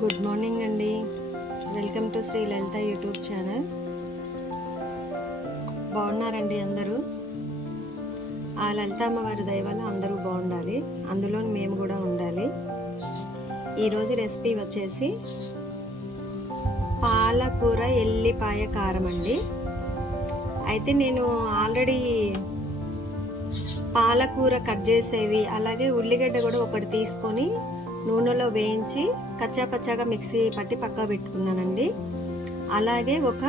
Good morning అండి. Welcome to Shri Lalitha YouTube channel. బాగున్నారండి అందరూ? ఆ లలిత అమ్మవారి దయ వల్ల అందరూ బాగుండాలి, అందులో మేము కూడా ఉండాలి. ఈరోజు రెసిపీ వచ్చేసి పాలకూర ఎల్లిపాయ కారం అండి. అయితే నేను ఆల్రెడీ పాలకూర కట్ చేసేవి, అలాగే ఉల్లిగడ్డ కూడా ఒకటి తీసుకొని నూనెలో వేయించి కచ్చాపచ్చాగా మిక్సీ పట్టి పక్కా పెట్టుకున్నానండి. అలాగే ఒక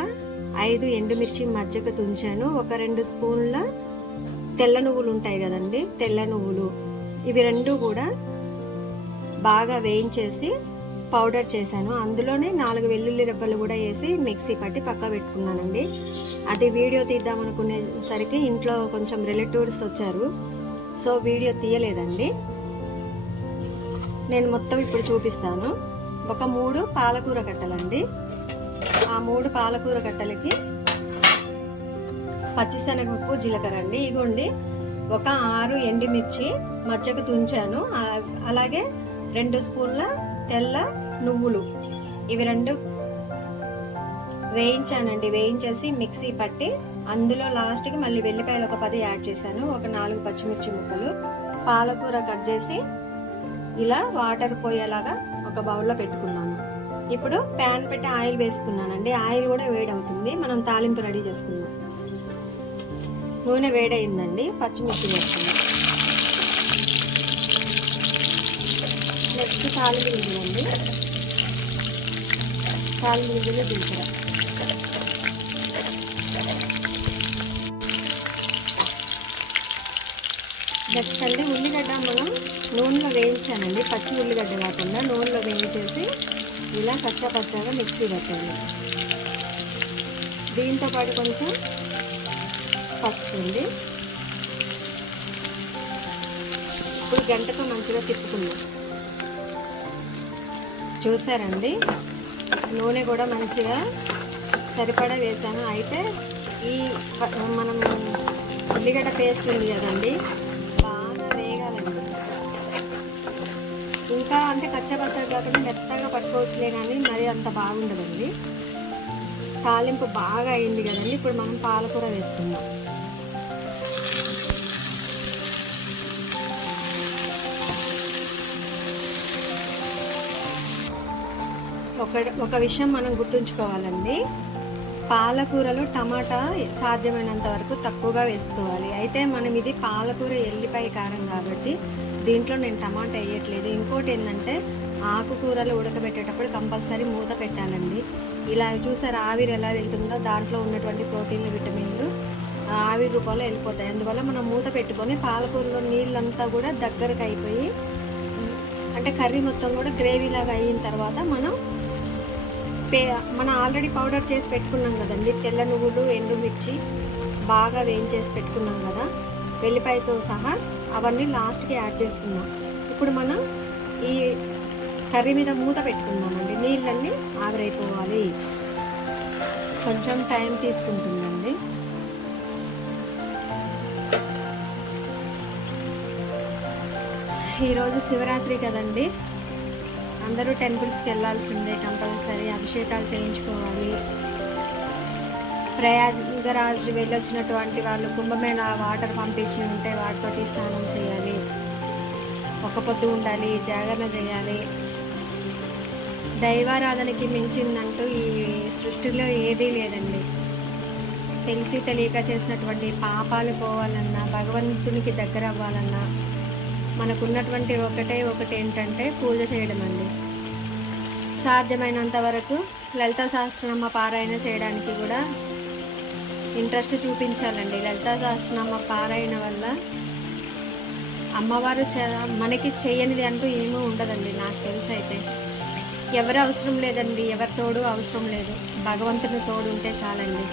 5 ఎండుమిర్చి మజ్జిగ తుంచాను. ఒక 2 స్పూన్ల తెల్ల నువ్వులు ఉంటాయి కదండి, తెల్ల నువ్వులు, ఇవి 2 కూడా బాగా వేయించేసి పౌడర్ చేశాను. అందులోనే 4 వెల్లుల్లి రెబ్బలు కూడా వేసి మిక్సీ పట్టి పక్కా పెట్టుకున్నానండి. అది వీడియో తీద్దాం అనుకునేసరికి ఇంట్లో కొంచెం రిలేటివ్స్ వచ్చారు, సో వీడియో తీయలేదండి. నేను మొత్తం ఇప్పుడు చూపిస్తాను. ఒక 3 పాలకూర కట్టలండి. ఆ 3 పాలకూర కట్టలకి పచ్చిశనగపప్పు, జీలకర్ర అండి. ఇగోండి, ఒక 6 ఎండుమిర్చి మజ్జిగ తుంచాను. అలాగే 2 స్పూన్ల తెల్ల నువ్వులు, ఇవి 2 వేయించానండి. వేయించేసి మిక్సీ పట్టి అందులో లాస్ట్కి మళ్ళీ వెల్లిపాయలు ఒక 10 యాడ్ చేశాను. ఒక 4 పచ్చిమిర్చి ముక్కలు, పాలకూర కట్ చేసి ఇలా వాటర్ పోయేలాగా ఒక బౌల్లో పెట్టుకున్నాను. ఇప్పుడు ప్యాన్ పెట్టి ఆయిల్ వేసుకున్నానండి. ఆయిల్ కూడా వేడవుతుంది, మనం తాలింపు రెడీ చేసుకుందాం. నూనె వేడయిందండి, పచ్చిమిర్చి వేసుకున్నాం. నెక్స్ట్ తాలింపు గింజలండి, తాలింపు గింజలు జీలకర్ర, నెక్స్ట్ అండి ఉల్లిగడ్డ మనం నూనెలో వేయించానండి. పచ్చి ఉల్లిగడ్డ కాకుండా నూనెలో వేయించేసి ఇలా పచ్చగా మిక్సీ పెట్టాలి. దీంతో పాటు కొంచెం పసుపు అండి. ఇప్పుడు గంటతో మంచిగా తిప్పుకుందాం. చూసారండి, నూనె కూడా మంచిగా సరిపడా వేసాను. అయితే ఈ మనం ఉల్లిగడ్డ పేస్ట్ ఉంది కదండి, ఇంకా అంటే కచ్చపచ్చగా కాకుండా మెత్తగా పట్టుకోవచ్చులే, కానీ మరి అంత బాగుండదండి. తాలింపు బాగా అయింది కదండి. ఇప్పుడు మనం పాలకూర వేసుకుందాం. ఒక విషయం మనం గుర్తుంచుకోవాలండి, పాలకూరలో టమాటా సాధ్యమైనంత వరకు తక్కువగా వేసుకోవాలి. అయితే మనం ఇది పాలకూర ఎల్లిపాయ కారం కాబట్టి దీంట్లో నేను టమాటా వేయట్లేదు. ఇంకోటి ఏంటంటే, ఆకుకూరలు ఉడకబెట్టేటప్పుడు కంపల్సరీ మూత పెట్టాలండి. ఇలా చూసారు ఆవిరి ఎలా వెళ్తుందో, దాంట్లో ఉన్నటువంటి ప్రోటీన్లు, విటమిన్లు ఆవిరి రూపంలో వెళ్ళిపోతాయి. అందువల్ల మనం మూత పెట్టుకొని పాలకూరలో నీళ్ళంతా కూడా దగ్గరకు అయిపోయి, అంటే కర్రీ మొత్తం కూడా గ్రేవీలాగా అయిన తర్వాత మనం ఆల్రెడీ పౌడర్ చేసి పెట్టుకున్నాం కదండి, తెల్ల నువ్వులు, ఎండుమిర్చి బాగా వేయించేసి పెట్టుకున్నాం కదా, వెల్లిపాయతో సహా అవన్నీ లాస్ట్కి యాడ్ చేసుకున్నాం. ఇప్పుడు మనం ఈ కర్రీ మీద మూత పెట్టుకున్నామండి. నీళ్ళన్నీ ఆవిరైపోవాలి, కొంచెం టైం తీసుకుంటుందండి. ఈరోజు శివరాత్రి కదండి, అందరూ టెంపుల్స్కి వెళ్ళాల్సిందే, కంపల్సరీ అభిషేకాలు చేయించుకోవాలి. ప్రయాగరాజ్ వెళ్ళొచ్చినటువంటి వాళ్ళు కుంభమేళ వాటర్ పంపించి ఉంటే వాటితోటి స్నానం చేయాలి, ఒక పొద్దు ఉండాలి, జాగరణ చేయాలి. దైవారాధనకి మించిందంటూ ఈ సృష్టిలో ఏదీ లేదండి. తెలిసి తెలియక చేసినటువంటి పాపాలు పోవాలన్నా, భగవంతునికి దగ్గర అవ్వాలన్నా మనకున్నటువంటి ఒకటి ఏంటంటే పూజ చేయడం అండి. సాధ్యమైనంత వరకు లలితా సహస్రనామ పారాయణ చేయడానికి కూడా ఇంట్రెస్ట్ చూపించాలండి. లలితా సహస్రనామ పారాయణ వల్ల అమ్మవారు మనకి చేయనిది అంటూ ఏమీ ఉండదండి. నాకు తెలిసి అయితే ఎవరు అవసరం లేదండి, ఎవరి తోడు అవసరం లేదు, భగవంతుని తోడు ఉంటే చాలండి.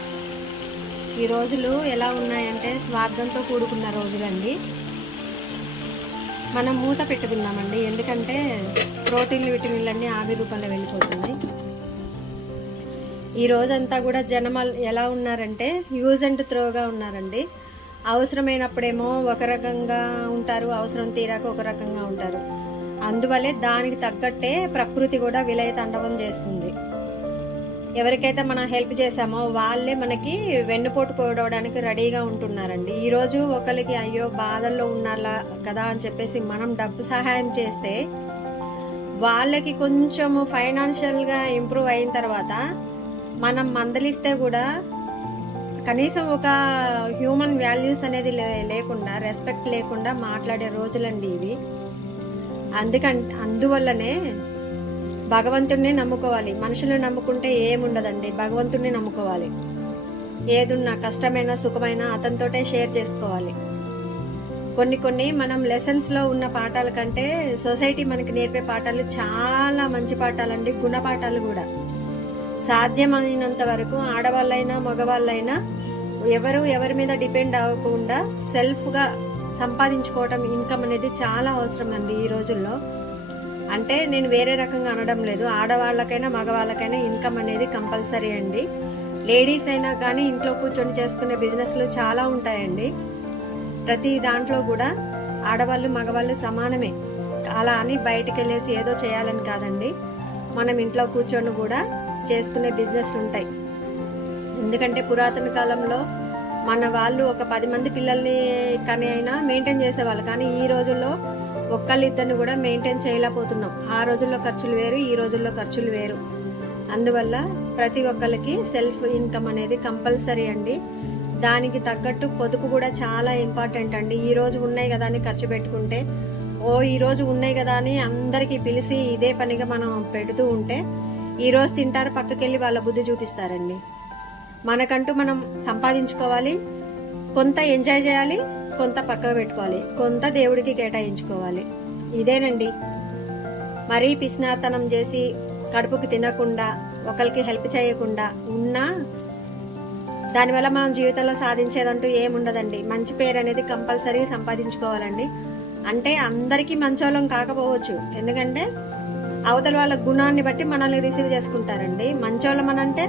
ఈ రోజులు ఎలా ఉన్నాయంటే స్వార్థంతో కూడుకున్న రోజులండి. మనం మూత పెట్టుకుందామండి, ఎందుకంటే ప్రోటీన్లు, విటమిన్లు అన్నీ ఆవిరి రూపంలో వెళ్ళిపోతున్నాయి. ఈ రోజంతా కూడా జనం ఎలా ఉన్నారంటే యూజ్ అండ్ త్రోగా ఉన్నారండి. అవసరమైనప్పుడేమో ఒక రకంగా ఉంటారు, అవసరం తీరాక ఒక రకంగా ఉంటారు. అందువల్లే దానికి తగ్గట్టే ప్రకృతి కూడా విలయ తాండవం చేస్తుంది. ఎవరికైతే మనం హెల్ప్ చేసామో వాళ్ళే మనకి వెన్నుపోటు పోవడానికి రెడీగా ఉంటున్నారండి. ఈరోజు ఒకరికి అయ్యో బాధల్లో ఉన్నారా కదా అని చెప్పేసి మనం డబ్బు సహాయం చేస్తే వాళ్ళకి కొంచెము ఫైనాన్షియల్గా ఇంప్రూవ్ అయిన తర్వాత మనం మందలిస్తే కూడా కనీసం ఒక హ్యూమన్ వాల్యూస్ అనేది లేకుండా, రెస్పెక్ట్ లేకుండా మాట్లాడే రోజులండి ఇవి. అందువల్లనే భగవంతుడిని నమ్ముకోవాలి. మనుషులను నమ్ముకుంటే ఏముండదండి, భగవంతుడిని నమ్ముకోవాలి. ఏదున్నా కష్టమైన సుఖమైనా అతనితోటే షేర్ చేసుకోవాలి. కొన్ని మనం లెసన్స్లో ఉన్న పాఠాల కంటే సొసైటీ మనకి నేర్పే పాఠాలు చాలా మంచి పాఠాలండి, గుణపాఠాలు కూడా. సాధ్యమైనంత వరకు ఆడవాళ్ళైనా మగవాళ్ళైనా ఎవరి మీద డిపెండ్ అవ్వకుండా సెల్ఫ్గా సంపాదించుకోవటం, ఇన్కమ్ అనేది చాలా అవసరం అండి ఈ రోజుల్లో. అంటే నేను వేరే రకంగా అనడం లేదు, ఆడవాళ్ళకైనా మగవాళ్ళకైనా ఇన్కమ్ అనేది కంపల్సరీ అండి. లేడీస్ అయినా కానీ ఇంట్లో కూర్చొని చేసుకునే బిజినెస్లు చాలా ఉంటాయండి. ప్రతి దాంట్లో కూడా ఆడవాళ్ళు మగవాళ్ళు సమానమే. అలా అని బయటికి వెళ్ళేసి ఏదో చేయాలని కాదండి, మనం ఇంట్లో కూర్చొని కూడా చేసుకునే బిజినెస్లు ఉంటాయి. ఎందుకంటే పురాతన కాలంలో మన వాళ్ళు ఒక 10 మంది పిల్లల్ని కానీ అయినా మెయింటైన్ చేసేవాళ్ళు. కానీ ఈ రోజుల్లో ఒక్కళ్ళిద్దరిని కూడా మెయింటైన్ చేయలేకపోతున్నాం. ఆ రోజుల్లో ఖర్చులు వేరు, ఈ రోజుల్లో ఖర్చులు వేరు. అందువల్ల ప్రతి ఒక్కరికి సెల్ఫ్ ఇన్కమ్ అనేది కంపల్సరీ అండి. దానికి తగ్గట్టు పొదుపు కూడా చాలా ఇంపార్టెంట్ అండి. ఈ రోజు ఉన్నాయి కదా అని ఖర్చు పెట్టుకుంటే, ఈ రోజు ఉన్నాయి కదా అని అందరికీ పిలిచి ఇదే పనిగా మనం పెడుతూ ఉంటే ఈ రోజు తింటారు, పక్కకెళ్ళి వాళ్ళ బుద్ధి చూపిస్తారండి. మనకంటూ మనం సంపాదించుకోవాలి, కొంత ఎంజాయ్ చేయాలి, కొంత పక్కకు పెట్టుకోవాలి, కొంత దేవుడికి కేటాయించుకోవాలి. ఇదేనండి. మరీ పిసినార్తనం చేసి కడుపుకి తినకుండా ఒకరికి హెల్ప్ చేయకుండా ఉన్నా దానివల్ల మనం జీవితంలో సాధించేదంటూ ఏముండదండి. మంచి పేరు అనేది కంపల్సరీ సంపాదించుకోవాలండి. అంటే అందరికీ మంచోళ్ళం కాకపోవచ్చు, ఎందుకంటే అవతల వాళ్ళ గుణాన్ని బట్టి మనల్ని రిసీవ్ చేసుకుంటారండి. మంచోళ్ళం అనంటే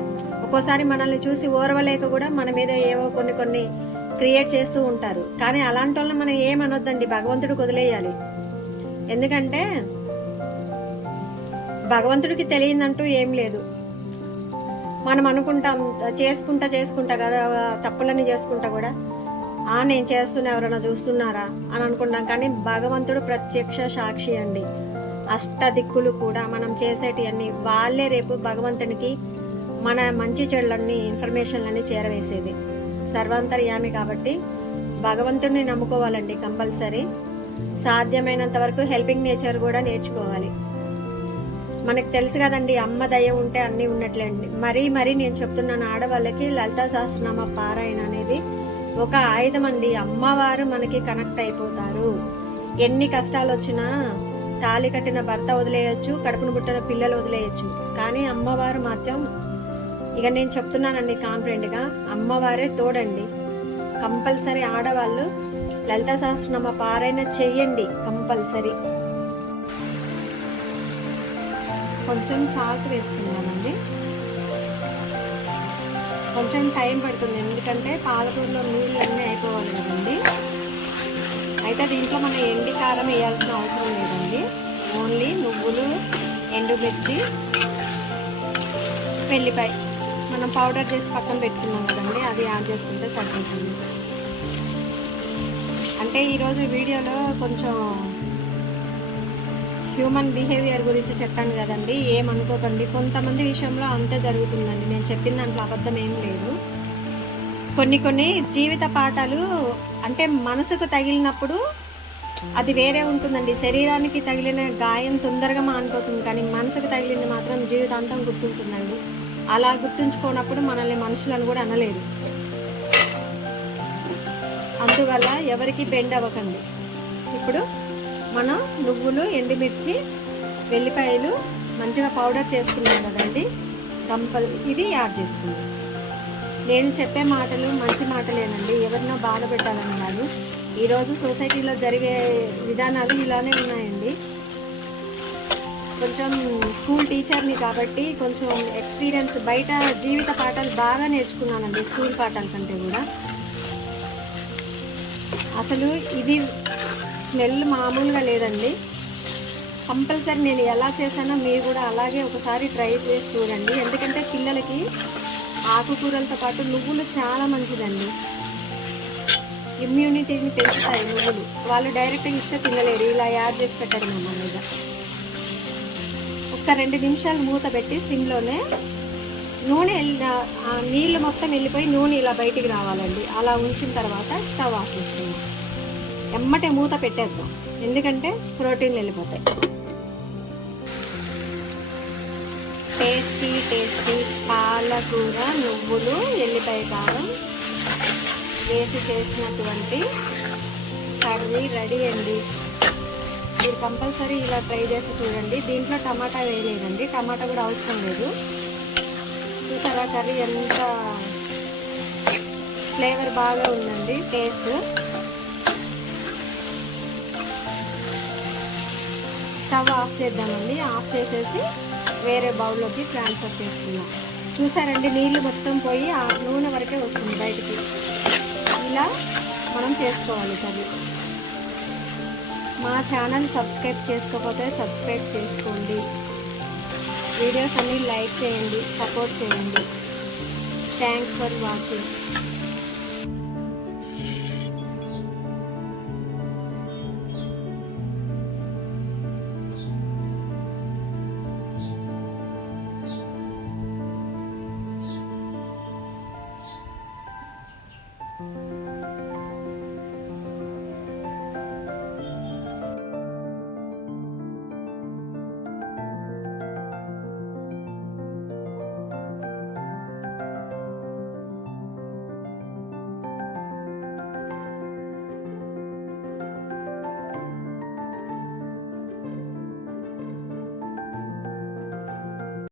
ఒక్కోసారి మనల్ని చూసి ఓర్వలేక కూడా మన మీద ఏవో కొన్ని క్రియేట్ చేస్తూ ఉంటారు. కానీ అలాంటి వాళ్ళని మనం ఏమనొద్దండి, భగవంతుడికి వదిలేయాలి. ఎందుకంటే భగవంతుడికి తెలియదంటూ ఏం లేదు. మనం అనుకుంటాం చేసుకుంటా కదా తప్పులన్నీ చేసుకుంటా కూడా నేను చేస్తున్నా ఎవరైనా చూస్తున్నారా అని అనుకుంటాం. కానీ భగవంతుడు ప్రత్యక్ష సాక్షి అండి. అష్టదిక్కులు కూడా మనం చేసేటివన్నీ వాళ్ళే రేపు భగవంతునికి మన మంచి చెడులన్నీ ఇన్ఫర్మేషన్లన్నీ చేరవేసేది. సర్వాంతర్యామి కాబట్టి భగవంతుడిని నమ్ముకోవాలండి కంపల్సరీ. సాధ్యమైనంత వరకు హెల్పింగ్ నేచర్ కూడా నేర్చుకోవాలి. మనకు తెలుసు కదండి, అమ్మ దయ ఉంటే అన్నీ ఉన్నట్లేండి. మరీ నేను చెప్తున్నాను, ఆడవాళ్ళకి లలితా సహస్రనామ పారాయణ అనేది ఒక ఆయుధం అండి. అమ్మవారు మనకి కనెక్ట్ అయిపోతారు. ఎన్ని కష్టాలు వచ్చినా తాళి కట్టిన భర్త వదిలేయచ్చు, కడుపును పుట్టిన పిల్లలు వదిలేయచ్చు, కానీ అమ్మవారు మాత్రం ఇక నేను చెప్తున్నానండి కాన్ఫిడెంట్గా, అమ్మవారే తోడండి. కంపల్సరీ ఆడవాళ్ళు లలితా సహస్రనామ పారాయణ చెయ్యండి కంపల్సరీ. కొంచెం సాల్ట్ వేస్తున్నానండి. కొంచెం టైం పడుతుంది, ఎందుకంటే పాలకూరలో నీళ్ళు అన్నీ అయిపోవాలి కదండి. అయితే దీంట్లో మనం ఎండి కారం వేయాల్సిన అవసరం లేదండి. ఓన్లీ నువ్వులు, ఎండుమిర్చి, వెల్లిపాయ మనం పౌడర్ చేసి పక్కన పెట్టుకున్నాం కదండి, అది యాడ్ చేసుకుంటే సరిపోతుంది. అంటే ఈరోజు వీడియోలో కొంచెం హ్యూమన్ బిహేవియర్ గురించి చెప్పాను కదండి, ఏమనుకోకండి. కొంతమంది విషయంలో అంతే జరుగుతుందండి, నేను చెప్పిన దాంట్లో అబద్ధం ఏం లేదు. కొన్ని జీవిత పాఠాలు అంటే మనసుకు తగిలినప్పుడు అది వేరే ఉంటుందండి. శరీరానికి తగిలిన గాయం తొందరగా మానిపోతుంది, కానీ మనసుకు తగిలింది మాత్రం జీవితాంతం గుర్తుంటుందండి. అలా గుర్తుంచుకోనప్పుడు మనల్ని మనుషులను కూడా అనలేదు. అందువల్ల ఎవరికి బెండ్ అవ్వకండి. ఇప్పుడు మనం నువ్వులు, ఎండుమిర్చి, వెల్లిపాయలు మంచిగా పౌడర్ చేసుకున్నాం కదండి, ఇది యాడ్ చేసుకుందాం. నేను చెప్పే మాటలు మంచి మాటలేనండి, ఎవరినో బాధ పెట్టాలని కాదు. ఈరోజు సొసైటీలో జరిగే విధానాలు ఇలానే ఉన్నాయండి. కొంచెం స్కూల్ టీచర్ని కాబట్టి కొంచెం ఎక్స్పీరియన్స్, బయట జీవిత పాఠాలు బాగా నేర్చుకున్నానండి స్కూల్ పాఠాల కంటే కూడా. అసలు ఇది స్మెల్ మామూలుగా లేదండి. కంపల్సరీ నేను ఎలా చేశానో మీరు కూడా అలాగే ఒకసారి ట్రై చేసి చూడండి. ఎందుకంటే పిల్లలకి ఆకుకూరలతో పాటు నువ్వులు చాలా మంచిదండి, ఇమ్యూనిటీని పెంచుతాయి నువ్వులు. వాళ్ళు డైరెక్ట్గా ఇస్తే తినలేరు, ఇలా యాడ్ చేసి పెట్టడం మీద. ఒక 2 నిమిషాలు మూత పెట్టి సిమ్లోనే నూనె నీళ్ళు మొత్తం వెళ్ళిపోయి నూనె ఇలా బయటికి రావాలండి. అలా ఉంచిన తర్వాత స్టవ్ ఆఫ్ చేసుకుందాం. ఎమ్మటే మూత పెట్టేద్దాం, ఎందుకంటే ప్రోటీన్లు వెళ్ళిపోతాయి. టేస్టీ పాలకూర, నువ్వులు, ఎల్లిపాయ కారం వేసి చేసినటువంటి కర్రీ రెడీ అండి. మీరు కంపల్సరీ ఇలా ట్రై చేసి చూడండి. దీంట్లో టమాటా వేయలేదండి, టమాటా కూడా అవసరం లేదు. చూసారా కర్రీ ఎంత ఫ్లేవర్ బాగా ఉందండి, టేస్ట్. స్టవ్ ఆఫ్ చేద్దామండి. ఆఫ్ చేసేసి వేరే బౌల్లోకి ట్రాన్స్ఫర్ చేసుకుందాం. చూసారండి నీళ్ళు మొత్తం పోయి ఆ నూనె వరకే వస్తుంది బయటికి. ఇలా మనం చేసుకోవాలి కర్రీ. మా ఛానల్ సబ్స్క్రైబ్ చేసుకోకపోతే సబ్స్క్రైబ్ చేసుకోండి. వీడియోస్ అన్నీ లైక్ చేయండి, సపోర్ట్ చేయండి. Thanks for watching.